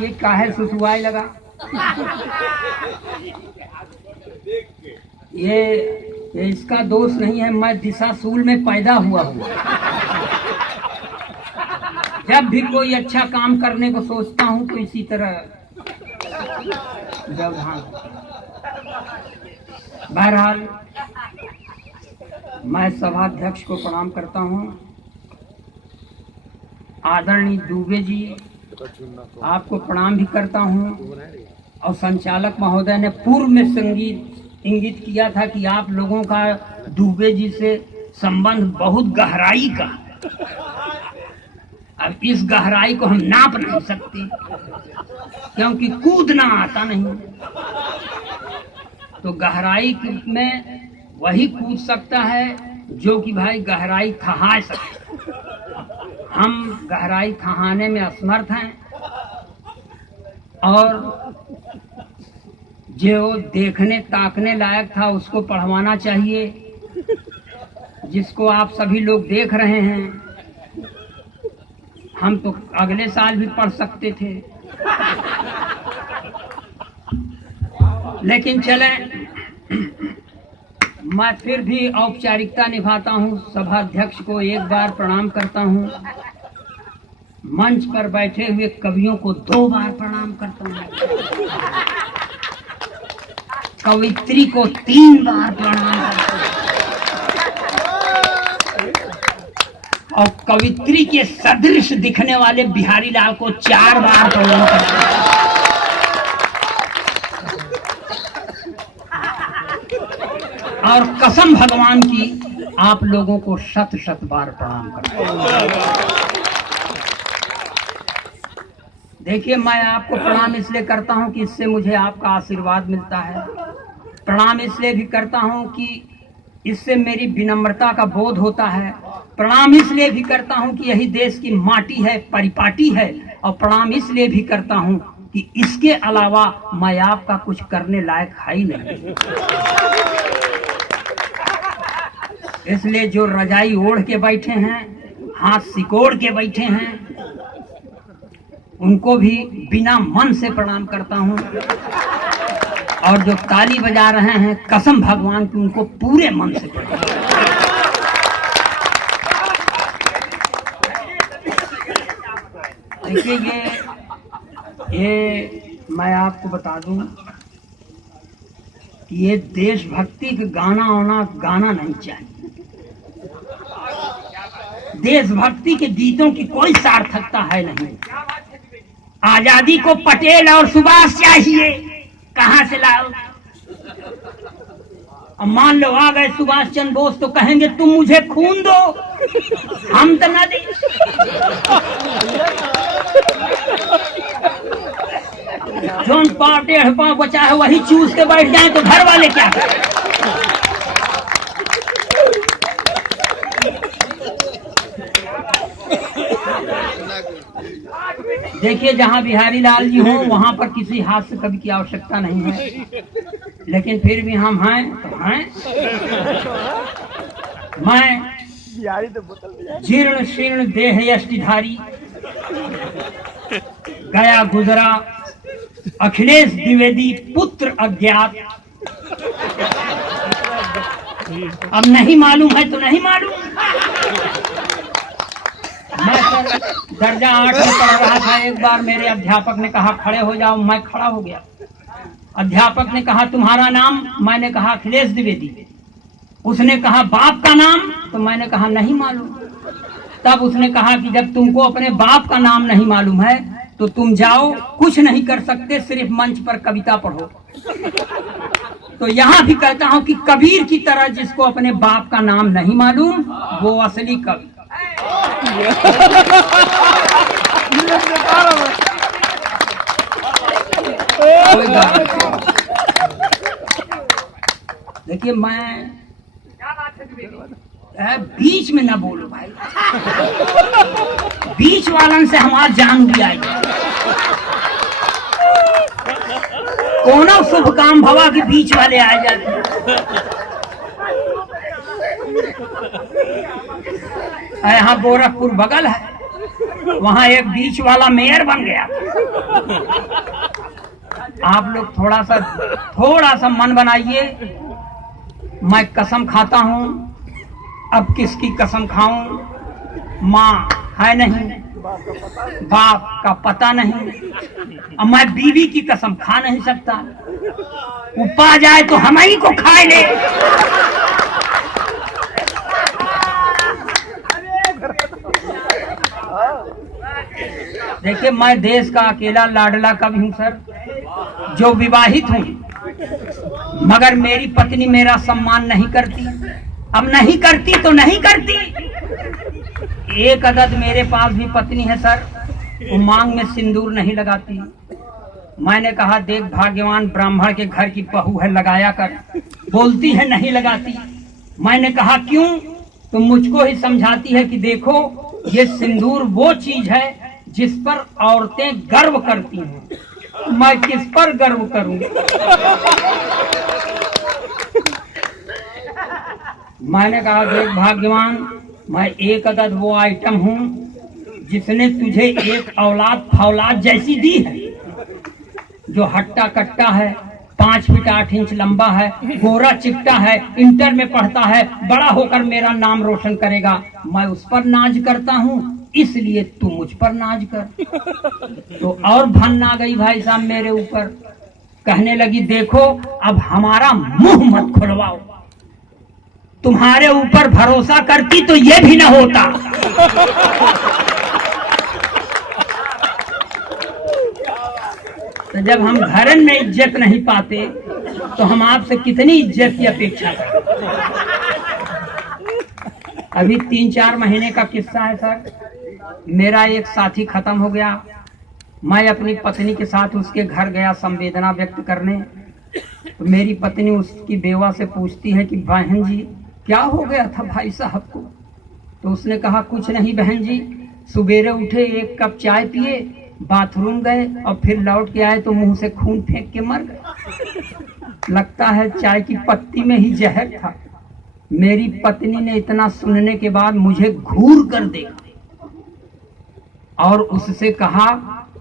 ये काहे सुसुआई लगा? ये इसका दोष नहीं है, मैं दिशाशूल में पैदा हुआ हूँ। जब भी कोई अच्छा काम करने को सोचता हूँ तो इसी तरह व्यवधान। बहरहाल मैं सभाध्यक्ष को प्रणाम करता हूँ। आदरणीय दुबे जी, आपको प्रणाम भी करता हूँ। और संचालक महोदय ने पूर्व में इंगित किया था कि आप लोगों का दुबे जी से संबंध बहुत गहराई का। अब इस गहराई को हम नाप नहीं सकते क्योंकि कूदना आता नहीं। तो गहराई में वही कूद सकता है जो कि भाई गहराई थहा सके। हम गहराई थहाने में असमर्थ हैं। और जो देखने ताकने लायक था उसको पढ़वाना चाहिए, जिसको आप सभी लोग देख रहे हैं। हम तो अगले साल भी पढ़ सकते थे, लेकिन चलें, मैं फिर भी औपचारिकता निभाता हूँ। सभाध्यक्ष को एक बार प्रणाम करता हूँ। मंच पर बैठे हुए कवियों को 2 बार प्रणाम करता हूँ। कवित्री को 3 बार प्रणाम करता हूँ। और कवित्री के सदृश दिखने वाले बिहारी लाल को 4 बार प्रणाम करता हूँ। और कसम भगवान की आप लोगों को 100 बार प्रणाम करता हूँ। देखिए, मैं आपको प्रणाम इसलिए करता हूँ कि इससे मुझे आपका आशीर्वाद मिलता है। प्रणाम इसलिए भी करता हूँ कि इससे मेरी विनम्रता का बोध होता है। प्रणाम इसलिए भी करता हूँ कि यही देश की माटी है, परिपाटी है। और प्रणाम इसलिए भी करता हूँ कि इसके अलावा मैं आपका कुछ करने लायक है ही नहीं। इसलिए जो रजाई ओढ़ के बैठे हैं, हाथ सिकोड़ के बैठे हैं, उनको भी बिना मन से प्रणाम करता हूँ। और जो ताली बजा रहे हैं, कसम भगवान की उनको पूरे मन से प्रणाम। देखिए, ये मैं आपको बता दूं कि ये देशभक्ति के गाना नहीं चाहिए। देशभक्ति के गीतों की कोई सार्थकता है नहीं। आजादी को पटेल और सुभाष चाहिए, कहां से लाओ? अब मान लो आ गए सुभाष चंद्र बोस तो कहेंगे तुम मुझे खून दो, हम तो ना दे। जोन पाव 1.5 पाव बचा है वही चूस के बैठ जाए तो घर वाले क्या करें? देखिए, जहाँ बिहारी लाल जी हों वहाँ पर किसी हास्य कवि की आवश्यकता नहीं है, लेकिन फिर भी हम हैं तो हैं। मैं जीर्ण शीर्ण देह यष्टिधारी, गया गुजरा अखिलेश द्विवेदी पुत्र अज्ञात। अब नहीं मालूम है तो नहीं मालूम। मैं सर दर्जा 8 में पढ़ रहा था। एक बार मेरे अध्यापक ने कहा खड़े हो जाओ, मैं खड़ा हो गया। अध्यापक ने कहा तुम्हारा नाम? मैंने कहा अखिलेश द्विवेदी। उसने कहा बाप का नाम? तो मैंने कहा नहीं मालूम। तब उसने कहा कि जब तुमको अपने बाप का नाम नहीं मालूम है तो तुम जाओ, कुछ नहीं कर सकते, सिर्फ मंच पर कविता पढ़ो। तो यहाँ भी कहता हूँ कि कबीर की तरह जिसको अपने बाप का नाम नहीं मालूम वो असली कवि। देखिए, मैं बीच में ना बोलो भाई, बीच वालन से हमारा जान भी आई। कोनो शुभ काम भवा के बीच वाले आ जाते। यहाँ गोरखपुर बगल है, वहां एक बीच वाला मेयर बन गया। आप लोग थोड़ा सा मन बनाइए। मैं कसम खाता हूं, अब किसकी कसम खाऊं? माँ है नहीं, बाप का पता नहीं, अब मैं बीवी की कसम खा नहीं सकता। उपा जाए तो हम ही को खाए ले। देखिए, मैं देश का अकेला लाडला कवि हूं सर, जो विवाहित हूं, मगर मेरी पत्नी मेरा सम्मान नहीं करती। अब नहीं करती तो नहीं करती। एक अदद मेरे पास भी पत्नी है सर, वो मांग में सिंदूर नहीं लगाती। मैंने कहा देख भाग्यवान ब्राह्मण के घर की बहू है, लगाया कर। बोलती है नहीं लगाती। मैंने कहा क्यों? तो मुझको ही समझाती है कि देखो ये सिंदूर वो चीज है जिस पर औरतें गर्व करती हैं। मैं किस पर गर्व करूं? मैंने कहा देख भाग्यवान, मैं एक अदद वो आइटम हूं जिसने तुझे एक औलाद फौलाद जैसी दी है, जो हट्टा कट्टा है, 5 फीट 8 इंच लंबा है, गोरा चिट्टा है, इंटर में पढ़ता है, बड़ा होकर मेरा नाम रोशन करेगा। मैं उस पर नाज करता हूँ, इसलिए तू मुझ पर नाज कर। तो और भन आ गई भाई साहब मेरे ऊपर। कहने लगी देखो अब हमारा मुंह मत खुलवाओ, तुम्हारे ऊपर भरोसा करती तो ये भी ना होता। तो जब हम घरन में इज्जत नहीं पाते तो हम आपसे कितनी इज्जत की अपेक्षा करें? अभी 3-4 महीने का किस्सा है सर। मेरा एक साथी खत्म हो गया। मैं अपनी पत्नी के साथ उसके घर गया संवेदना व्यक्त करने। तो मेरी पत्नी उसकी बेवा से पूछती है कि बहन जी क्या हो गया था भाई साहब को? तो उसने कहा कुछ नहीं बहन जी, सुबेरे उठे, 1 कप चाय पिए, बाथरूम गए और फिर लौट के आए तो मुंह से खून फेंक के मर गए। लगता है चाय की पत्ती में ही जहर था। मेरी पत्नी ने इतना सुनने के बाद मुझे घूर कर देखा और उससे कहा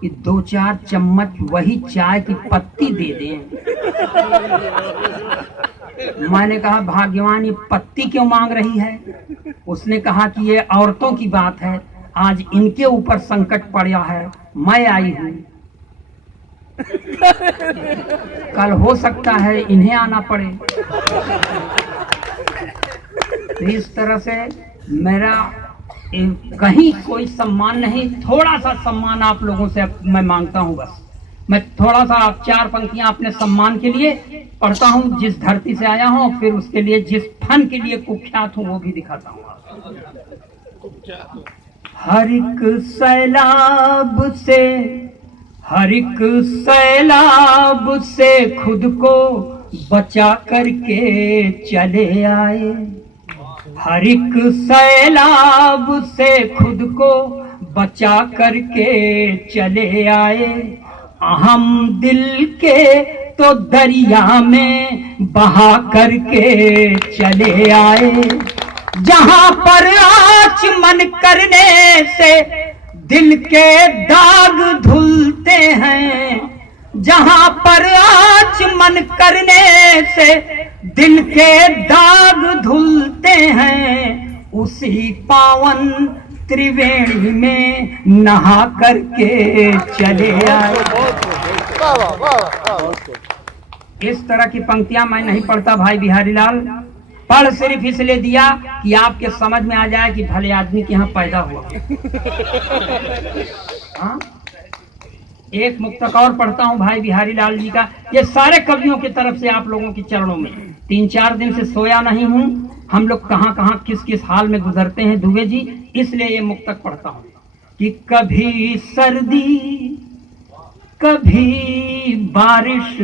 कि 2-4 चम्मच वही चाय की पत्ती दे दें। मैंने कहा भाग्यवान ये पत्ती क्यों मांग रही है? उसने कहा कि ये औरतों की बात है, आज इनके ऊपर संकट पड़ा है, मैं आई हूं, कल हो सकता है इन्हें आना पड़े। तो इस तरह से मेरा कहीं कोई सम्मान नहीं, थोड़ा सा सम्मान आप लोगों से मैं मांगता हूं। बस मैं थोड़ा सा 4 पंक्तियां अपने सम्मान के लिए पढ़ता हूं, जिस धरती से आया हूं, फिर उसके लिए जिस फन के लिए कुख्यात हूं वो भी दिखाता हूं। हर एक सैलाब से खुद को बचा करके चले आए। हर एक सैलाब से खुद को बचा करके चले आए। अहम दिल के तो दरिया में बहा करके चले आए। जहां पर आचमन करने से दिल के दाग धुलते हैं, जहां पर आचमन करने से दिल के दाग धुलते हैं, उसी पावन त्रिवेणी में नहा करके चले आए। इस तरह की पंक्तियां मैं नहीं पढ़ता भाई बिहारी लाल, पढ़ सिर्फ इसलिए दिया कि आपके समझ में आ जाए कि भले आदमी के यहाँ पैदा हुआ। हाँ? एक मुक्तक और पढ़ता हूँ भाई बिहारी लाल जी का, ये सारे कवियों की तरफ से आप लोगों के चरणों में। 3-4 दिन से सोया नहीं हूँ, हम लोग कहाँ कहाँ किस किस हाल में गुजरते हैं दुबे जी, इसलिए ये मुक्तक पढ़ता हूँ कि कभी सर्दी कभी बारिश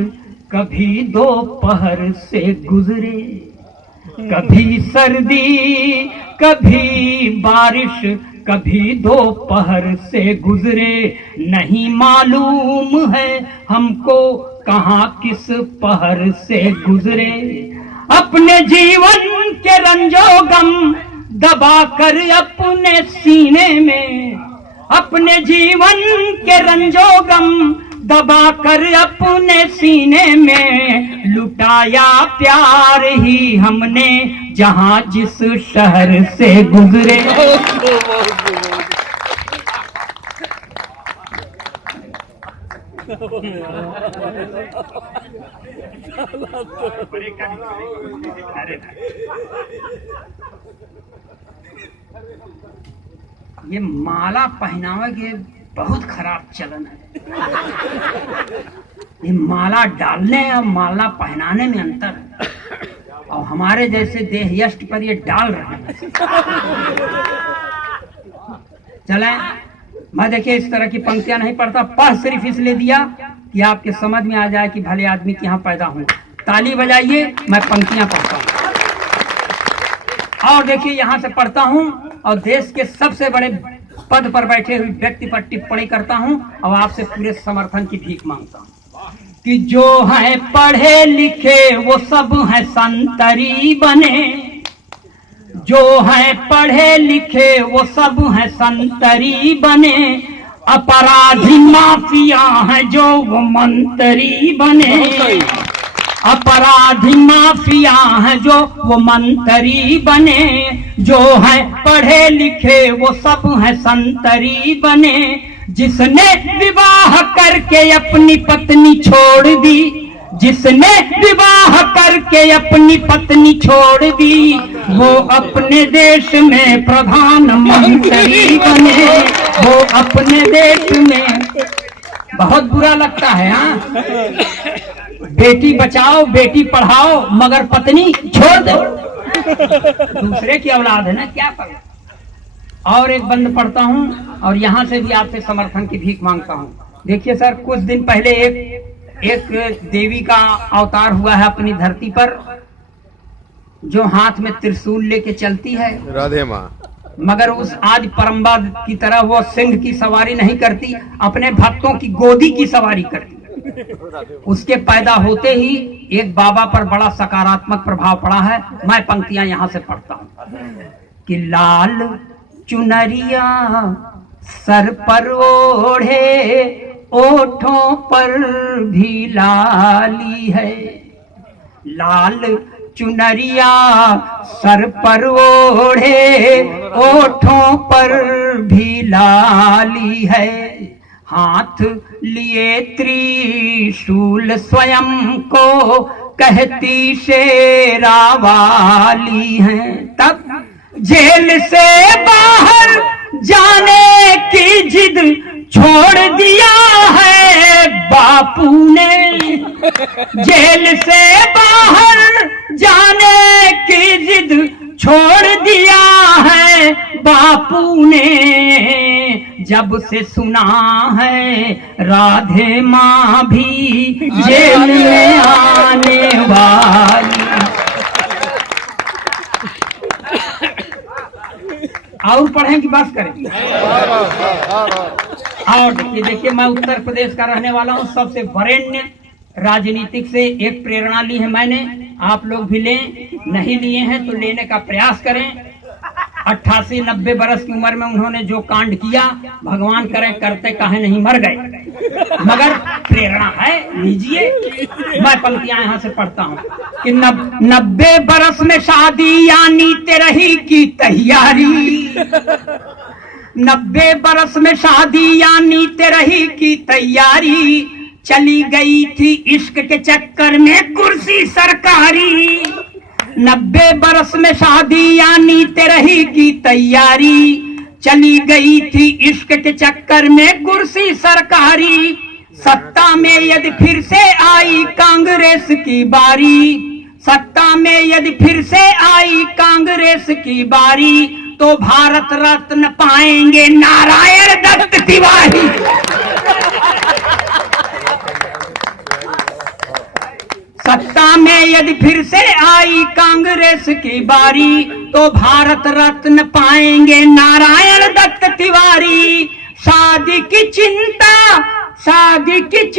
कभी दोपहर से गुजरे, कभी सर्दी कभी बारिश कभी दोपहर से गुजरे, नहीं मालूम है हमको कहाँ किस पहर से गुजरे। अपने जीवन के रंजो गम दबा कर अपने सीने में, अपने जीवन के रंजोगम दबा कर अपने सीने में लुटाया प्यार ही हमने जहां जिस शहर से गुजरे। ये माला पहनावे के बहुत खराब चलन है। ये माला डालने और माला पहनाने में अंतर है, और हमारे जैसे देहयष्ट पर ये डाल रहे हैं। चले, मैं देखिए इस तरह की पंक्तियां नहीं पढ़ता, पढ़ सिर्फ इसलिए दिया कि आपके समझ में आ जाए कि भले आदमी के यहाँ पैदा हूं। ताली बजाइए, मैं पंक्तियां पढ़ता हूं। और देखिए यहां से पढ़ता हूं और देश के सबसे बड़े पद पर बैठे हुए व्यक्ति पर टिप्पणी करता हूं और आपसे पूरे समर्थन की भीख मांगता हूं कि जो है पढ़े लिखे वो सब है संतरी बने, जो है पढ़े लिखे वो सब है संतरी बने, अपराधी माफिया है जो वो मंत्री बने, अपराधी माफिया है जो वो मंत्री बने, जो है पढ़े लिखे वो सब है संतरी बने, जिसने विवाह करके अपनी पत्नी छोड़ दी, जिसने विवाह करके अपनी पत्नी छोड़ दी, वो अपने देश में प्रधानमंत्री बने, वो अपने देश में। बहुत बुरा लगता है हाँ, बेटी बचाओ बेटी पढ़ाओ मगर पत्नी छोड़ दो, दूसरे की औलाद है ना, क्या करो। और एक बंद पढ़ता हूं और यहां से भी आपसे समर्थन की भीख मांगता हूं। देखिए सर, कुछ दिन पहले एक देवी का अवतार हुआ है अपनी धरती पर, जो हाथ में त्रिशूल लेके चलती है, राधे माँ। मगर उस आज परम्बा की तरह वो सिंह की सवारी नहीं करती, अपने भक्तों की गोदी की सवारी करती। उसके पैदा होते ही एक बाबा पर बड़ा सकारात्मक प्रभाव पड़ा है। मैं पंक्तियां यहां से पढ़ता हूं कि लाल चुनरिया सर पर ओढ़े, ओठों पर भी लाली है, लाल चुनरिया सर पर ओढ़े, ओठों पर भी लाली है, हाथ लिए त्रिशूल स्वयं को कहती शेरा वाली है। तब जेल से बाहर जाने की जिद छोड़ दिया है बापू ने, जेल से बाहर जाने की जिद छोड़ दिया है बापू ने, जब से सुना है राधे माँ भी जेल में आने वाली। और पढ़ें कि बस करें? और देखिए मैं उत्तर प्रदेश का रहने वाला हूँ, सबसे वरेण्य राजनीतिक से एक प्रेरणा ली है मैंने, आप लोग भी लें, नहीं लिए हैं तो लेने का प्रयास करें। 88-90 बरस की उम्र में उन्होंने जो कांड किया, भगवान करे करते काहे नहीं मर गए, मगर प्रेरणा है, लीजिए। मैं पंक्तियां यहां से पढ़ता हूं कि 90 बरस में शादी यानी तेरही की तैयारी, 90 बरस में शादी यानी तेरही की तैयारी, चली गई थी इश्क के चक्कर में कुर्सी सरकारी, 90 बरस में शादी यानी तेरही की तैयारी, चली गई थी इश्क के चक्कर में कुर्सी सरकारी, सत्ता में यदि फिर से आई कांग्रेस की बारी, सत्ता में यदि फिर से आई कांग्रेस की बारी, तो भारत रत्न पाएंगे नारायण दत्त तिवारी। सत्ता में यदि फिर से आई कांग्रेस की बारी, तो भारत रत्न पाएंगे नारायण दत्त तिवारी। शादी की चिंता